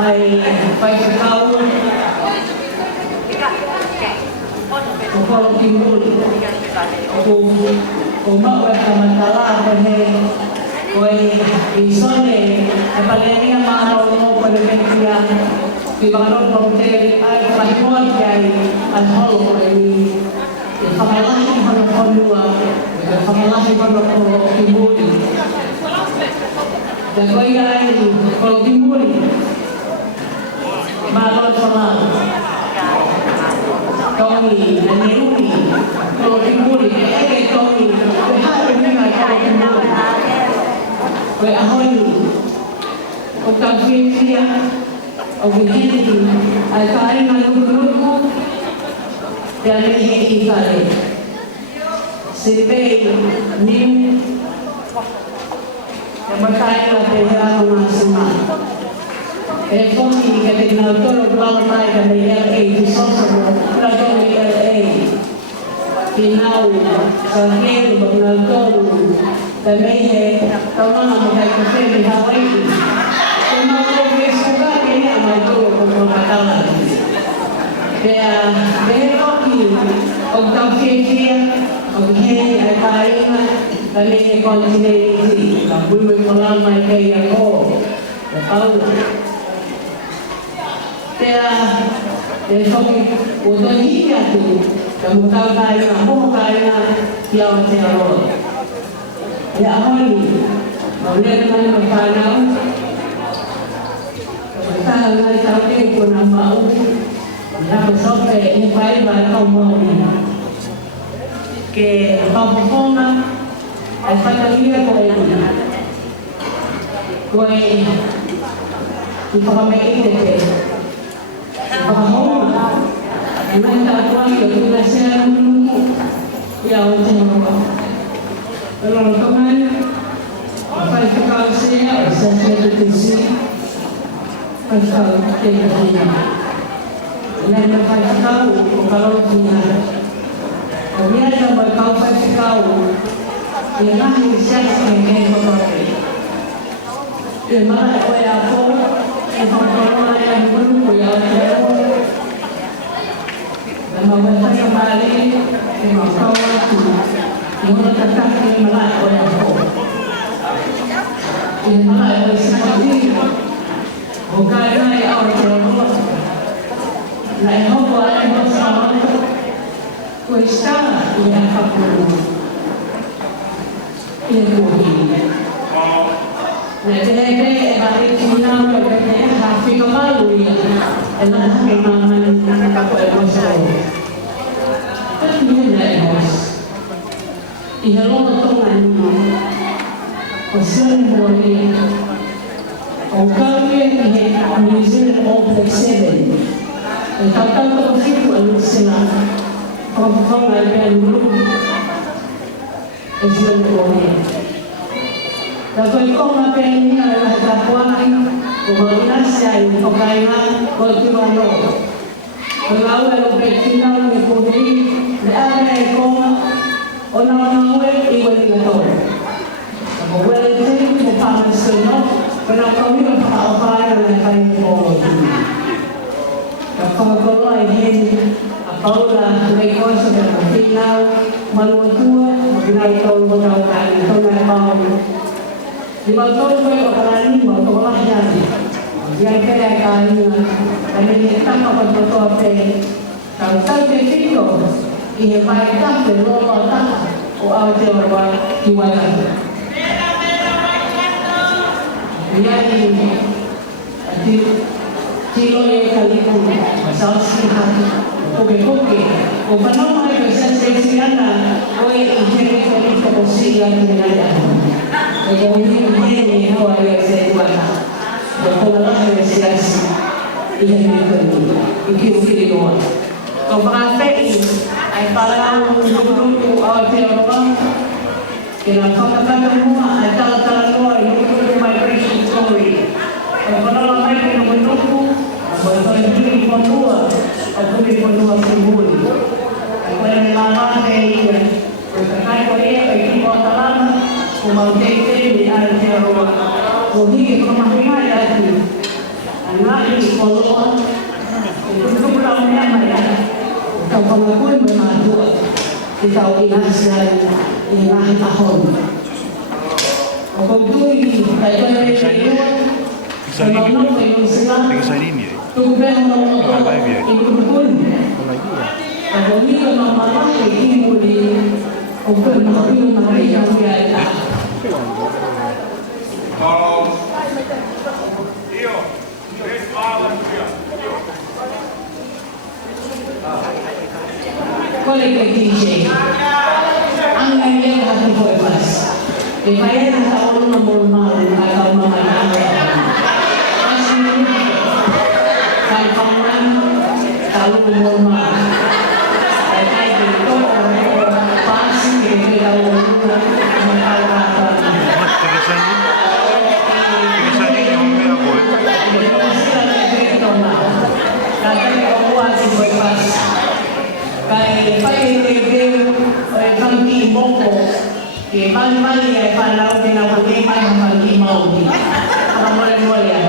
ai pai ka kau o kolo ki muli o mau e ka matala ko he o e sone e palenia maano mo ko le kia ki bangalo ko te ai ko mai mo ki ai al holo ko e whamalahi hono konua e whamalahi hono ki muli te koi ai ko ki muli Malo sama, Tommy, Nani, Tommy Muli, Tommy, Hari ni nak Tommy Muli, we ahoni, okafia, okihenti, alkari maluku, dan ini ikare, sirvei, nim,emakai la terra masima. E come che il autore non mai da lei di sono la donna lei finau sahiel con autore da lei tomando dai caffè Hawaii come come scusa che ne ha mai tutto con la tavola vero che o caffè o che è carina da lei continui la cui con mai che è la paura Te soki o to hiki atu ka mutau kaina, moho kaina ki au te aroa. Te ahoni, maulera mani ma whanau, ka mutaha ngai tau te kona mau, ni hako sope e whai mai kau mauri. Ke whapapona, ai whakalia koe una. Koe, ki whakamei te Pahoma, memang tak kuat untuk nasihat menunggu. Ya Allah, kalau teman, apa itu kalau saya deteksi, pasal teknologi. Dan apa tahu kalau punya, kemudian dapat kau pasal kau, yang mana siapa yang kau pakai, yang mana kau yang kau, yang kau yang menunggu yang Mawala kembali ke masalah itu, yang tetap di Malay oleh aku. Di Malay oleh seperti bukan naik orang naik hawa naik bersama. Kuista yang aku ini. Nede balik Cina berkata hafi kemalu ya, enak kemaman aku emosi. Kan dia naik bos. Ihalong tungan Ocean boleh. Okalnya ini New Zealand All Black Seven. Tentang konflik Malaysia, konflik dengan grup Islam boleh. Dapat kau makan ni adalah dakwaan kemudian saya pokoknya berjuang. Kalau ada berjuang di putri, ada ekor orang-orang ibu diator. Kemudian itu bukan senang, kerana kami berapa yang lain pun. Kalau kau ini apabila mereka sudah tinggal malutua, mengenai tahu berapa tahu nama. Di bawah itu orang ini bawah yang kaya kaya, kami ni tak apa betul te. Kalau tahu begitu, ini mereka berlomba tak, orang Jawa Timur. Dia ini, kilo yang kali itu, saus hati, kopi. Kalau mereka sensitifnya, kau ini kali kopi yang dengan Kemudian ini hawa yang saya buat, berpengalaman yang siasi, ini itu doa. Kalau praktek ini, ay parang dulu awal orang, kenapa kata semua, ay kalau itu migration story. Kalau mereka menunggu, kalau itu dua, atau dua simbol. Kalau yang lama ini, kalau itu lama. Kumautete ni ardhi ya Roma. Kuhiki kama himaya ati. Anwani psikologan, itu pulang niya kau pengakuan bermadu, kita inasal inah tahun. Ako tuwi kaya may Kolega DJ, ang nangyayang hati ko mas. Kaya nataon ng normal atau mga kalpangan tahu normal. Kaya dito pasti kita mengkalahkan. Que mal ya para que la última no aquí maudi vamos a morir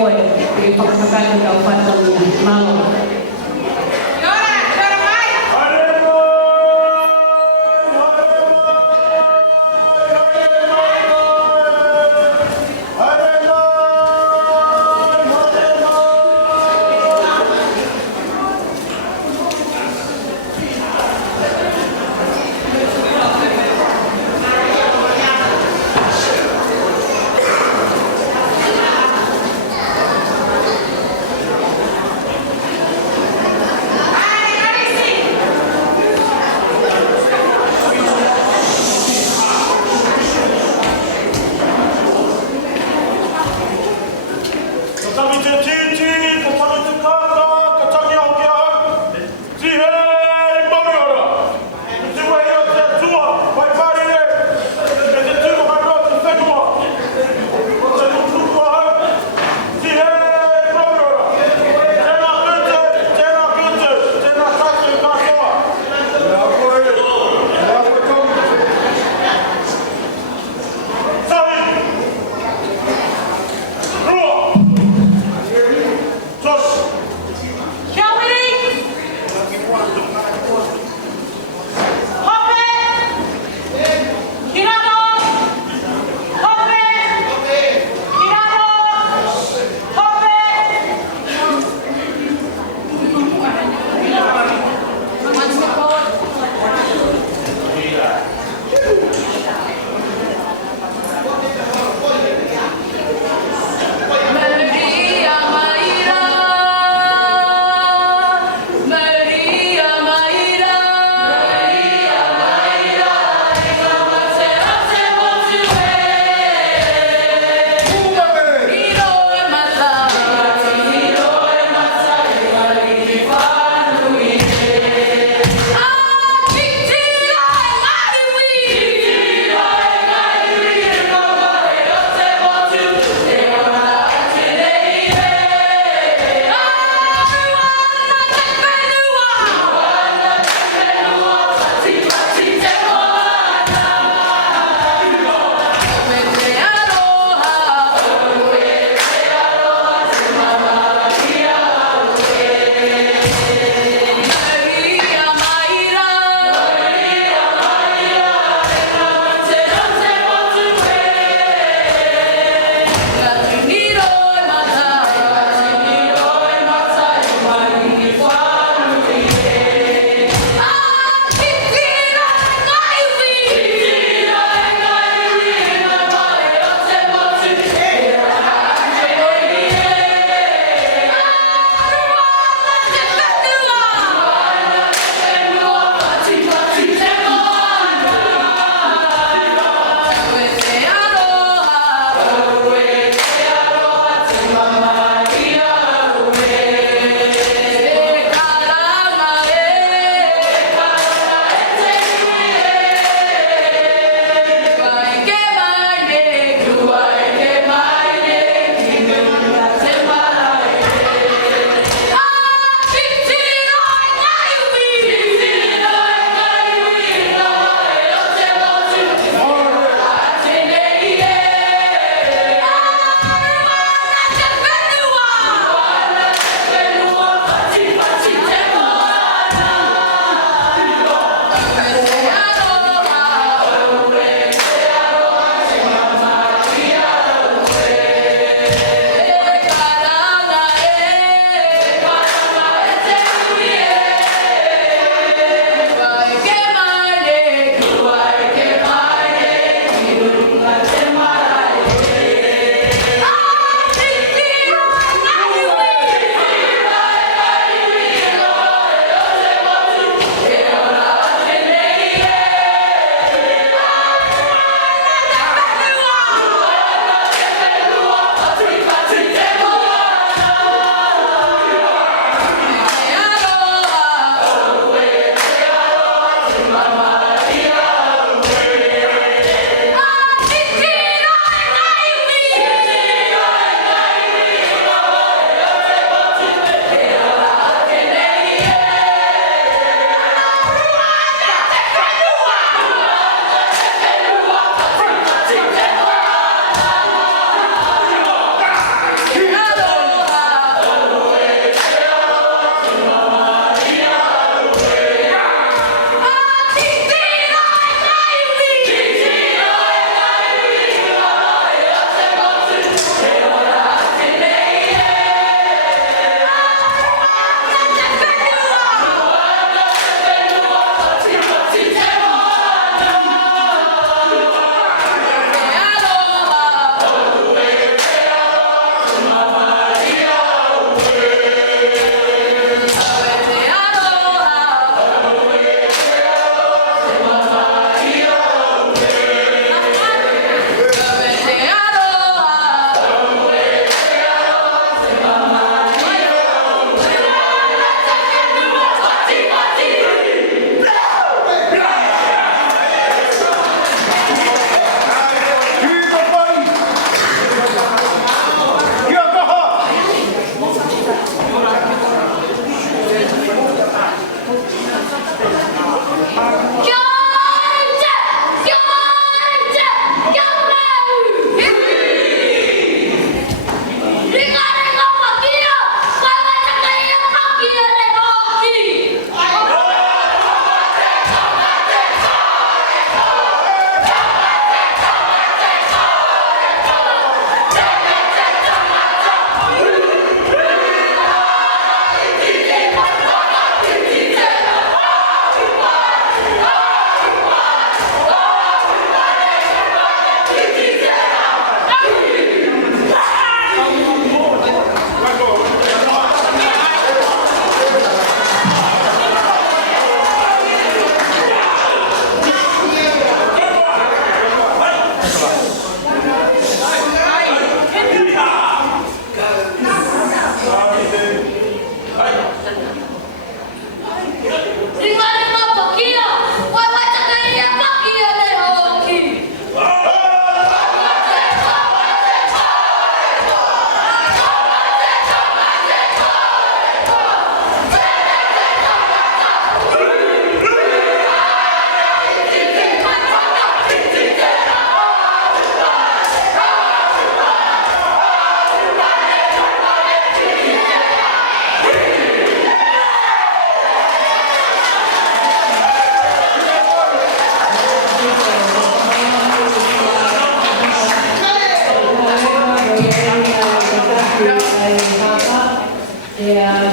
koe i whakapakata ka o whatamia. Malo.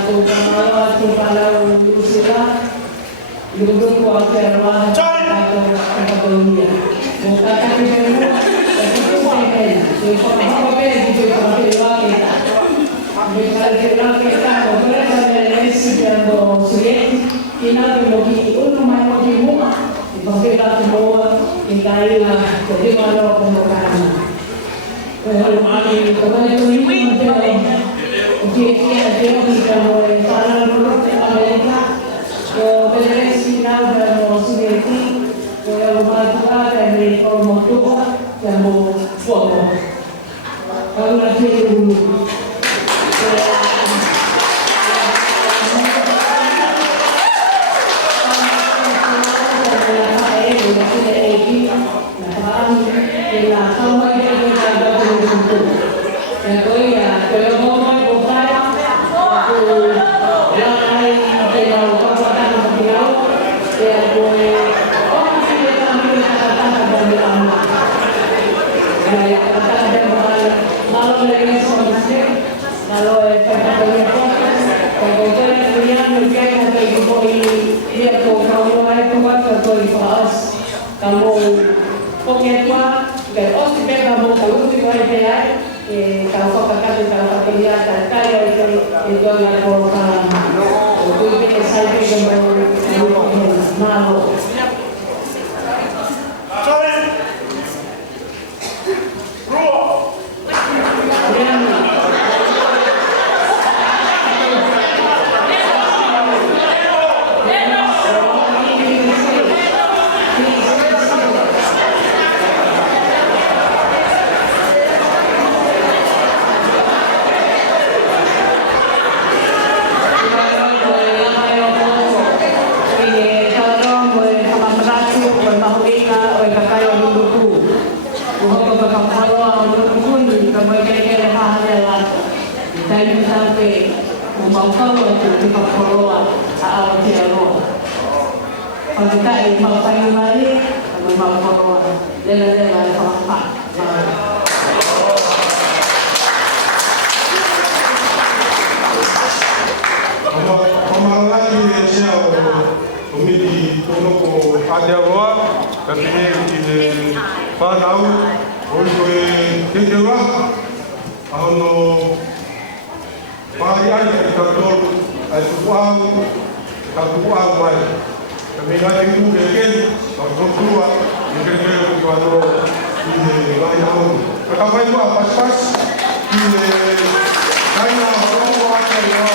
ato pangalawa ato palaw sila ludo ko ang perawa ato kapatuloy mo kakapin mo kasi ko ay so papapel dito yung kapatuloy kita may kalkila kita mo pala sa melensi pero sulit kinabi mo uno may mo ipakita mo ingay na kasi malo kung makana pero mali kung ito yung Dia kalau para dulu Amerika, federasi dan musuhnya kalau maju dari promotor yang mau foto, kalau lagi dulu. Kalau pokoknya kalau si pega mau kalau si mau dia kalau kakak kalau dia kalau itu yang program itu kita saya juga mau pagkain magpahimali magpapagawa dala-dala pangpak Pemahaman Indonesia memiliki tolong adiawa tapi ini panau untuk dijual ano pahayag kantor ay kabuang may kami ngayon mungkin pagkukuha yung kano ini ngayon kakabay mo pas-pas ini kaya kabuang kayo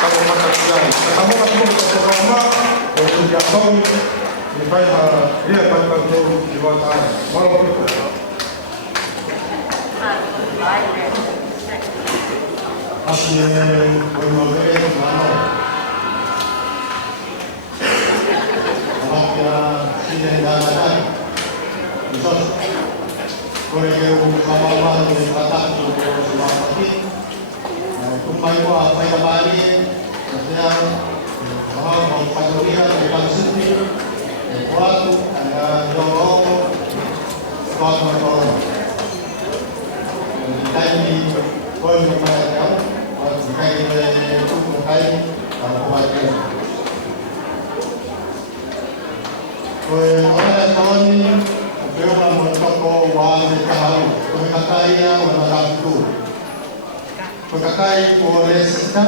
kamu masalah kamu masuk ke rumah untuk jatuh di bawah dia bantu di bawah malam itu aslinya bermain mana maknya sini ada terus kalau kawan yang kata itu semati kumpay mo ay mabali kasi ang pagpapalihan ay pagsipi ay kuwato ay dorong kuwato na dorong tayo ni Koy ng mga ikaw at kayo na tutukay ang kuwato Koy wala na tawon ni pero ang mga ko wala na kahalo kung kakaya wala na pagkakai polesita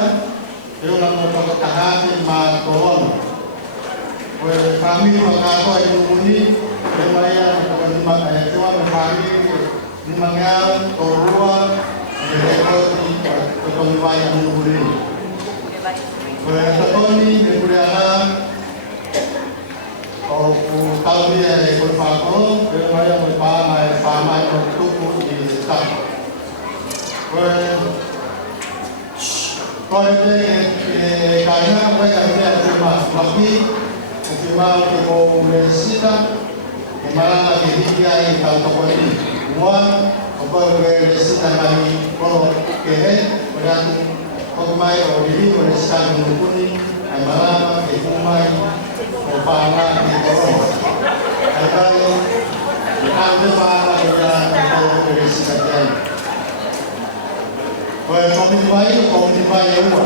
yung lang pagkakahatin matoon kami makato ay lumuni kaya cuma kami di mangal torua rekod di ketumbuhan yang lumuni tetoni berkuliah o tahu dia rekod pako kaya pamai untuk di staf Kalau karena mereka tidak cuma lagi cuma untuk universitas, malah dia yang tahu ini, semua apa universitas lagi kalau kehe berarti pemain orang universitas menukuni, malah pemain pemain itu, kalau ada malah dia untuk universitas lain. Kalau kami vai o mi vai ua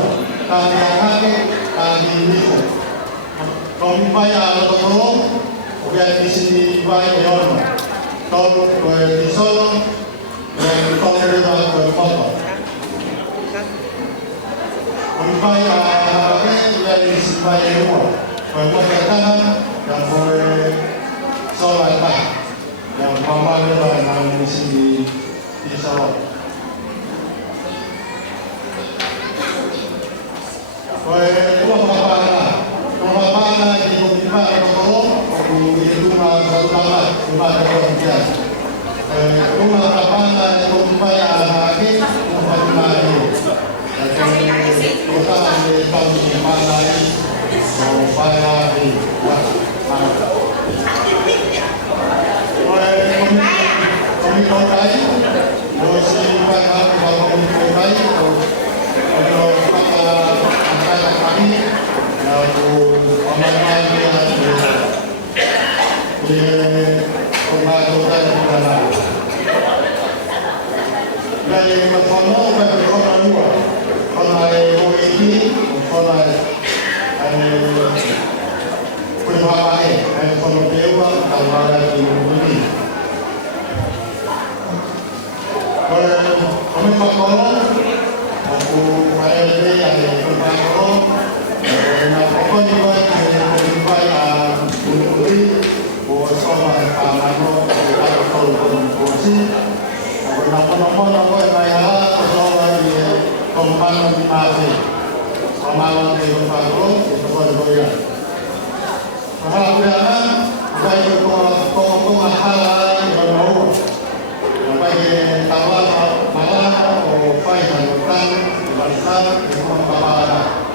ka ni ake ka ni niko ko mi vai a lo ko o ya ni si vai e ono to ko e solo e ko le ba ko papa o mi vai a ke ya ni si vai e ua ko mo ka ta ya ko solo ta ya mama le ba na ni si solo Tua papana di Comipa Tokoro, di rumah Salutama, rumah Tokoro. Rumah papana di Comipa Alhaki, rumah Mari. Kota di tahun di Malai, supaya di mana. Komikai, dosi pada komikai, kalau kami lalu pemain di pembangunan udara. Dari Makono ke Makono dua, mulai OED, mulai perbagai, Makono Dewa, Kalwara di Bumi. Kami Makono, aku ada yang perbagai. Na pokoknya buat beli sama kalau kursi apa ya soal komponen masih sama di Palu itu bergoyang. Alhamdulillah baik kok mahal yang mau baik tawar malah atau file tentang bahasa apa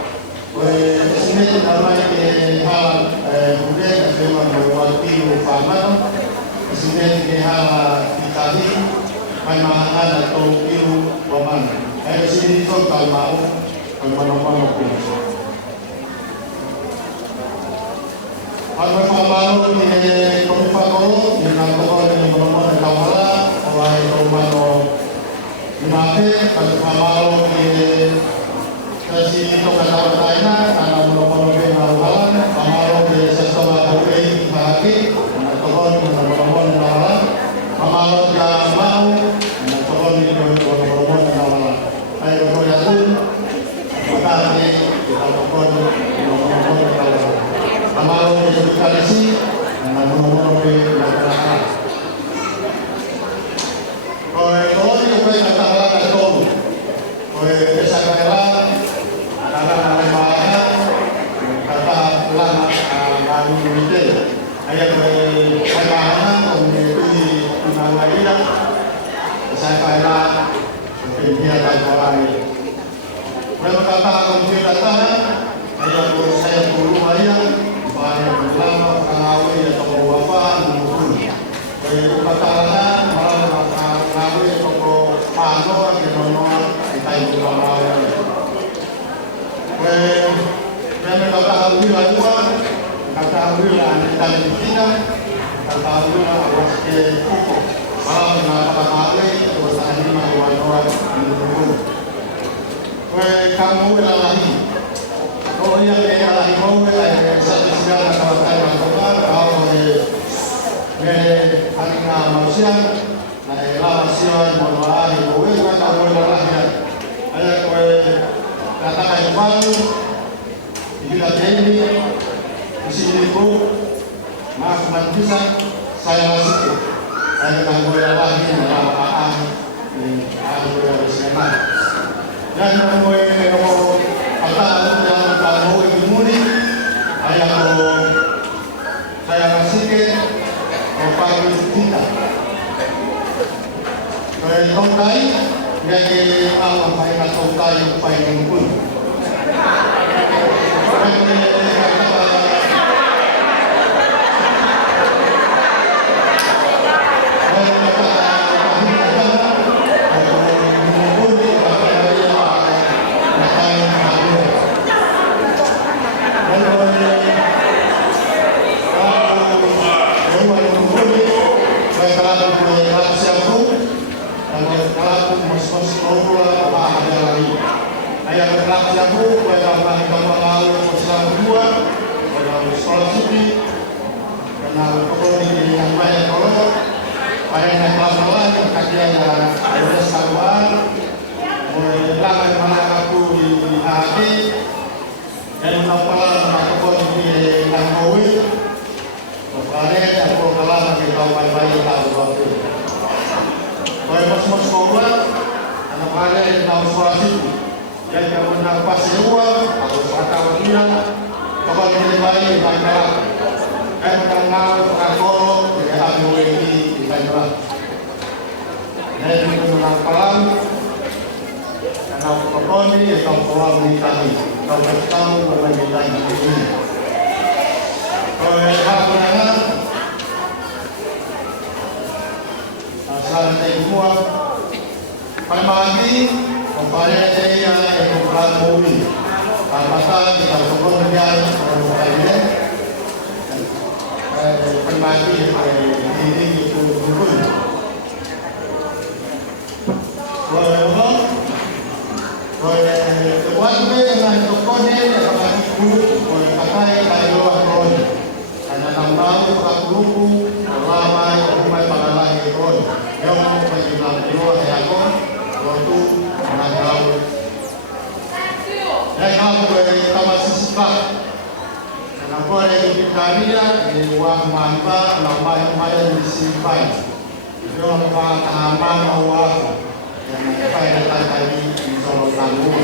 Sini nama ini hal budaya memang berwakil faham. Sini ini hal ditali mana atau ilu paman. Sini itu kalau mau mana pun. Kalau mau ini konfakoro dengan tokoh yang bernomor kawala oleh Romano Mate kalau mau ini kasi ito kasama na ang mga maruhalan, pamalo de sa sama kawin haki, ang tohon ng mga nawalan, pamalo ka mau, ang tohon ng mga nawalan. Ay ko yatun, matake, kita tohon ng mga nawalan. Pamalo de sa kalisi, ang mga nawalan. Kaya tohon yung kayo nagtakalan na tohon. Kaya sa kailangan, kata lama baru ini ayat bagaimana menjadi tunangan saya kira kegiatan orang mereka kata kegiatan ayat saya dulu ayat banyak lama pengawi atau wafat mungkin kata malah pengawi atau pano yang nonton kita itu lama kata Alhamdulillah kata Alhamdulillah kita di sini kata Alhamdulillah awas ke kuku malam mengatakan kali terus hari majuan kamu lagi oh yang lagi mau satu segala kalau saya mengatakan kalau hari manusia lama siang mohon kowe kata lagi ayat kowe katakan baru bila ini di sini bu maaf bisa saya masih saya akan boleh lagi melakukan aku harus memang dan mau apa yang tahu ini ayah saya masih ke apa kita tongkai jadi Allah baik tongkai baik pun Kalau scholarship karena pokoknya ini yang banyak kalau pada yang kelas yang kajian ada saluan mulai lama malah aku di HAG dan menampal aku di Langkawi kemarin aku kalah di kawan bayi tahun waktu kalau pas sekolah anak ada yang tahu scholarship yang kamu nampak sewa atau sekarang dia kalau dia bayi baiklah kan kenal prakoro tidak ambil lagi baiklah dan itu menampalan karena pokoknya dia tahu pola menitani kalau tahu menitani ini kalau yang menang asal saya semua paling lagi Kemarin saya yang bukan mobil, apakah kita kemudian kemudian permati ini itu betul. Kalau sesuatu dengan tokohnya yang bagi guru, kalau pakai kayu akron, karena tambah bukan guru, lama rumah pengalaman akron, yang menjelang dua akron, waktu menangkap. Dan kalau kita masih suka, kenapa yang kita lihat di uang mangga, lama-lama disimpan, itu orang tahanan awal yang saya datang tadi di Solo Tangguh.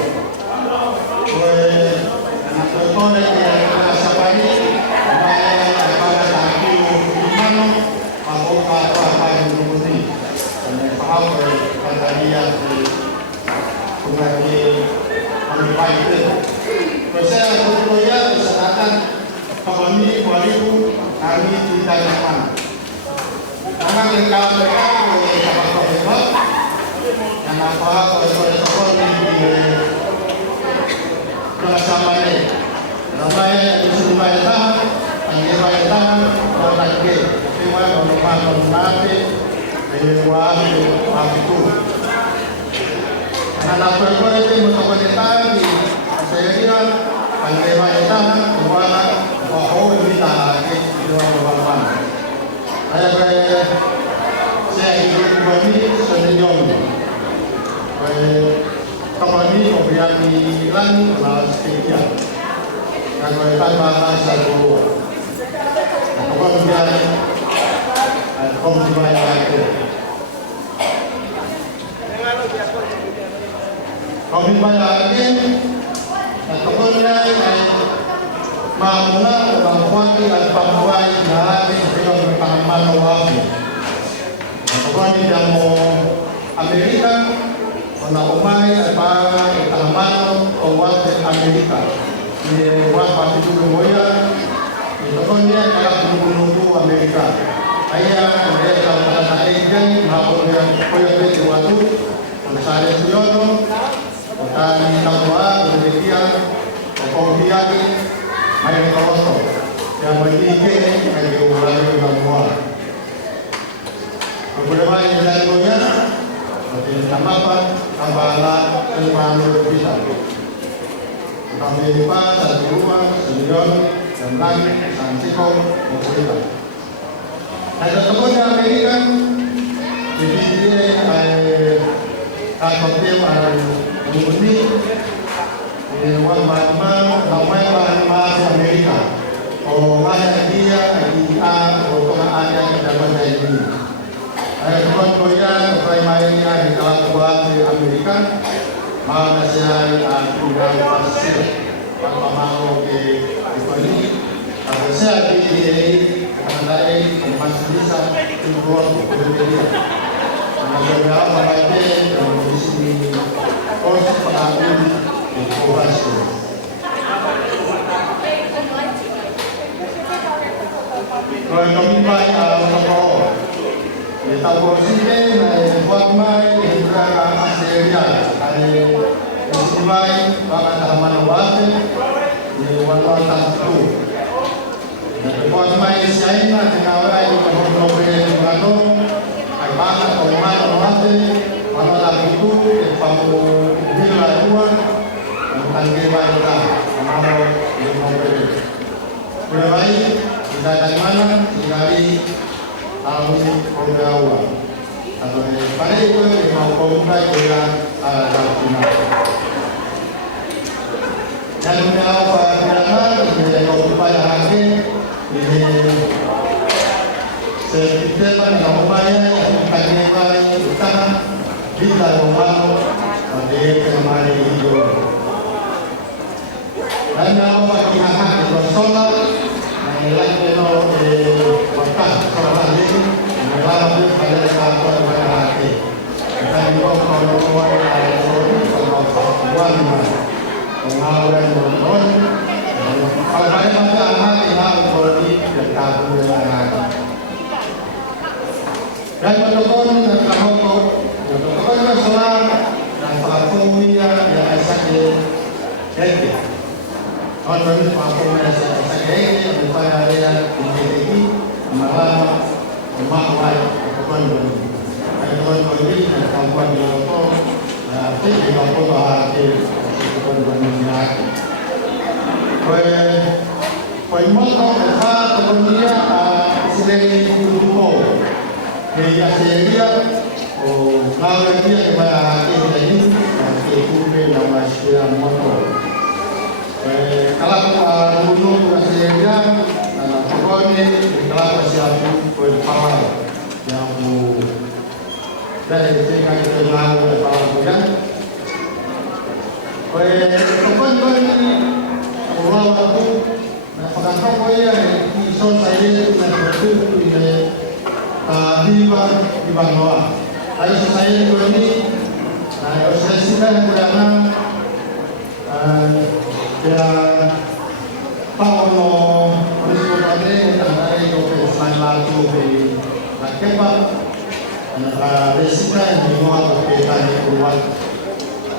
Karena contoh yang kita siapa ini, saya pada tadi di mana, mau apa yang berbunyi, dan paham tadi yang mengenai mengenai itu. Saya berdoa diserahkan kami waliku kami tidak nyaman. Karena kalau mereka sama hebat, dan apa kalau di bersama ini, ramai yang disuruh bayar, angin bayar, orang lagi, cuma kalau nanti lewat waktu. Anak perempuan itu untuk kita di saya kira panggil kita kepada bahwa kita di luar saya hidup begini senior. Kembali kemudian hilang kelas 3. Kalau kita bahasa dulu, kemudian komisi lagi. Kami bayangin, kemudian mamulah orang kuat dan pampai dari dengan pengalaman luas. Kemudian yang mau Amerika, orang umai apa pengalaman luas Amerika. Di luar pasti juga moya. Kemudian kalau menunggu Amerika, ayah kemudian kalau ada agent, maupun yang koyak di waktu, saya suyono. Kami tambahan demikian kemudian main kawasan yang bertiga yang diulangi semua. Beberapa yang lainnya seperti tambahan tambahan bisa. Kami lupa satu rumah senior dan lain santikom maupun. Ada temannya Amerika jadi dia akotim ini uang mana namanya di Amerika. Kalau ada dia kalau ada dapat ini. Ada teman koyak primarinya di kelas di Amerika. Mana saya tinggal pasir kalau mau di Bali. Kalau saya di Kanada masih bisa keluar dari dia. Beberapa lagi di sini proses pengambil informasi. Kalau kami baik kalau kita posisi buat main juga Australia, ada istimewa bahkan taman luas di Wellington itu. Buat main China dengan orang yang berproblem dengan banget orang kalau lagi itu kamu bila luar tentang gimana kita mau Udah baik, kita dari mana? Dari alumni Pembeawa. Atau pada itu mau kompai dengan Kalpuna. Dan Pembeawa bilangan ini kompai hakim ini sekitar pada upaya yang kami utama bila membangun pada kemari hidup. Dan apa kita bersolat mengenai waktu solat ini mengenai pada kantor berhati. Dan juga kalau pengawalan bernon kalau pada masa anak yang berdi berkabung dengan dan protokol dan protokol solat dan parafolia yang sakit jadi kalau kami parafolia sakit supaya dia menjadi malah memakai protokol protokol ini dan kawan protokol jadi protokol bahasa protokol dunia Koi moto kata kemudian sedang duduk di Asia oh kalau dia kepada hati jadi itu nama istilah moto kalau dulu Asia anak pokoknya kalau siapa koi pawai yang dari sini kita lalu pawai kan koi pokoknya orang itu pagkakang ko yan ison sa iyo na bertutu ini di Bangladesh. Ayo saya ko ini ayo saya sila kurang ya Paulo Priscode ang ko sa lato be nakeba na resita ni mo ang peta ni kuwan.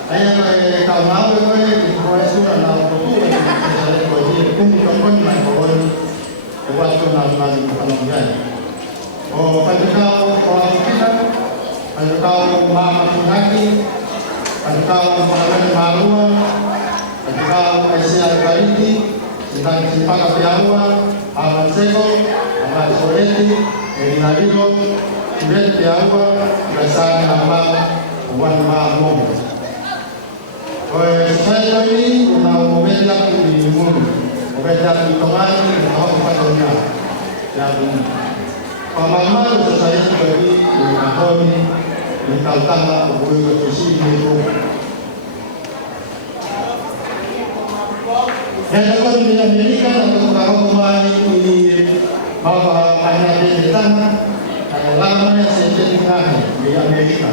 Ayan ay kaunaw ko ay kuwesto na auto kung man waktu naman panongyan. O pagkakaw orang kita, pagkakaw mamakunaki, pagkakaw maraming marua, pagkakaw Asia Kaliti, sedang simpang Piawa, Aman Seko, Aman Soleti, Edinarilo, Tibet Piawa, Gasan Aman, Wan Maamong. Saya ini mau belajar di Mulu. Belajar di teman atau pasalnya yang pemahaman saya sebagai mengalami mentalkan hubungan sosial itu yang akan diambilkan atau mengalami ini bahwa hanya di tanah lama yang saya dengar di Amerika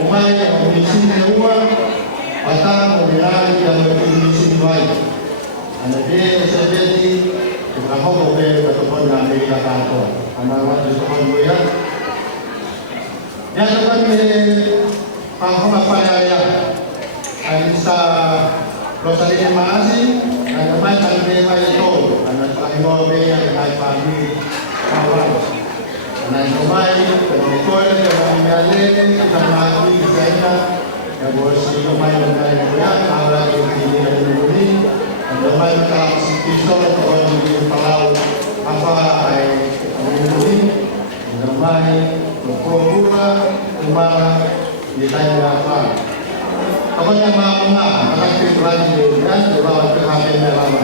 umai yang misi luar atau mengenai yang misi baik. Jadi seperti berapa mobil ataupun Amerika kantor, amalan di sekolah ya. Yang kami paham apa ya? Anissa Rosali masih, ada macam tema itu, ada mobil yang naik pagi, awal. Naik mobil, kemudian kami kita mati saya, ya bos itu main dengan dia, awal ini dari ini. Dalam kalau pisau atau di palau apa ini damai berpura kemana ditanya apa yang mau akan dipelajari dan dibawa ke HP lama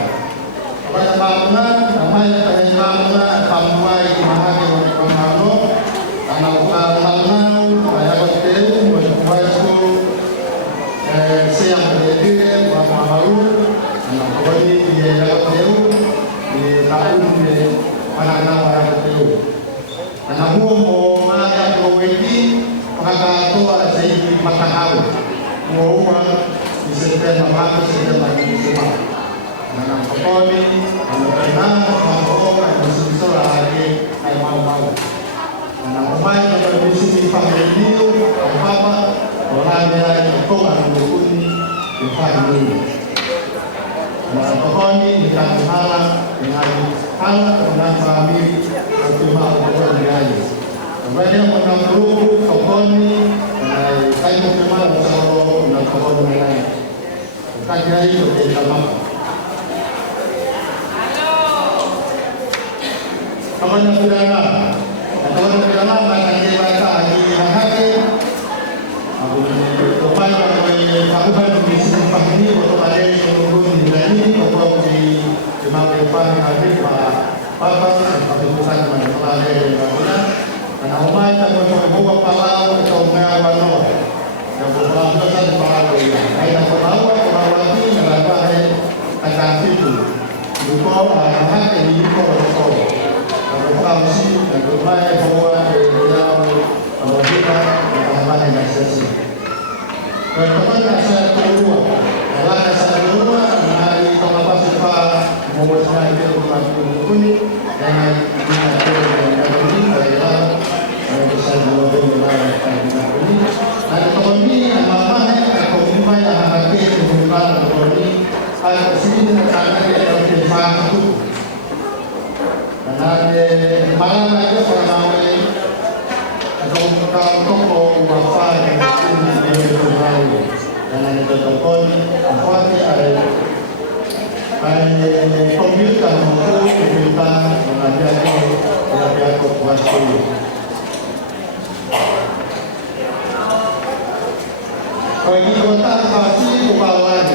apa yang mau namanya Pamuai Mahagi Pemano karena Lalu banyak hotel berbuat siang berdiri Baru anak kami di dalam Teu di tahun di anak-anak orang Teu. Anak mau ada proyek maka tua saya di Matahau. Mau di sekitar apa sekitar lagi semua. Anak kami anak mau bisa lagi kayak mau. Anak kami kalau di sini pakai video apa orang yang itu anak pun dipanggil. Pokoknya kita berharap dengan hal dengan kami cuma untuk berjaya. Kemudian menanggung pokoknya saya cuma bersama dengan pokoknya lain. Kita jadi berbeda. Kawan pidana akan dibahas di hakim. Tupai kami lakukan di sini ini untuk ada yang menunggu ini untuk di depan hakim Bapak seperti pusat masalah yang berguna. Dan umai kami mencoba palau atau mengawal yang berlaku di palau ini. Ayat palau lagi adalah akan itu. Lupa hakim ini kalau Kamsi dan bermain bahwa dalam kita akan ada sesi. Teman dasar kedua, adalah dasar kedua hari pengawas sifat membuatnya itu berlaku dengan kita ini adalah bisa dilakukan ini. Dan kami amanah komitmen yang akan kita lakukan ini akan sini karena kita berfaham itu. Dan malam aja pernah atau toko wafa yang di Bali dan ada toko apa ada komputer untuk kita mengajar kuasa. Bagi kota pasti kubalan,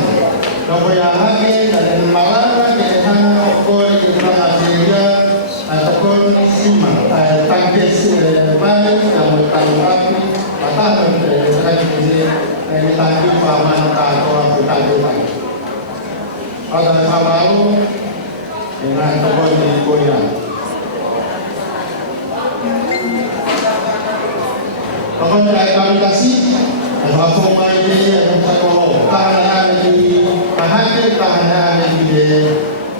kemudian lagi dan malam kita okol kita Asia ataupun simak tangkis balik kamu tanggapi atau sekarang ini tangkis paman atau tangkis ada kamu dengan tebal di Korea. Kapan kami kasih apa main yang satu tahanan di tahanan di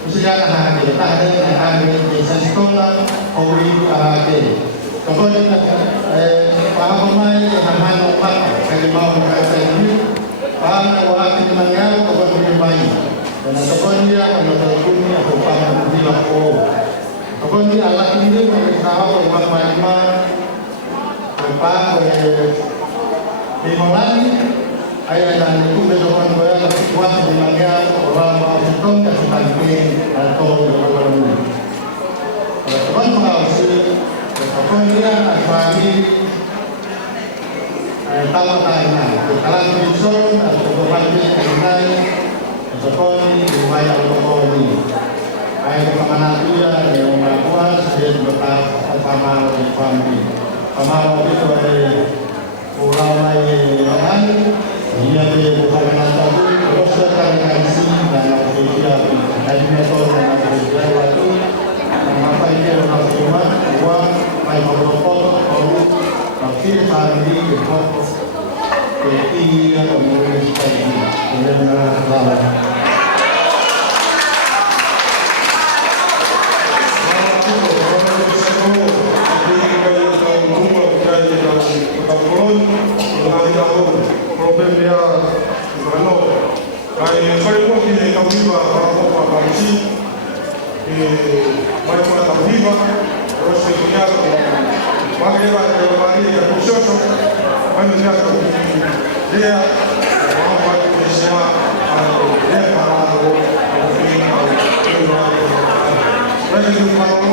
Usia hadir, hadir di sekolah Ori hadir. Kemudian para pemain yang hampan dari bawah mereka ini, para wakil menang kemudian main. Dan kemudian menurut atau para di bawah. Kemudian alat ini mereka rumah main apa di Malang. Ayah dan ibu berdoa doa kuat di mana orang mau hitung kesulitan atau berdoa. Teman mengawasi, kemudian kami tahu tanya, kalau bisa atau berbagi dengan seperti wilayah lokal. Ayah kemana dia yang membuat saya berkata sama kami. Sama itu ada pulau lain. Ia bukan menandakan proses komunikasi dan sosial dari metode dan sosial waktu apa itu maksudnya bahwa baik protokol tapi hari ini fokus ke komunikasi dengan lawan. Problem dia berano. Kalau mau kita tahu apa kondisi, macam mana tahu terus dia bagaimana dia proses, mana dia mau buat semua dia kalau mereka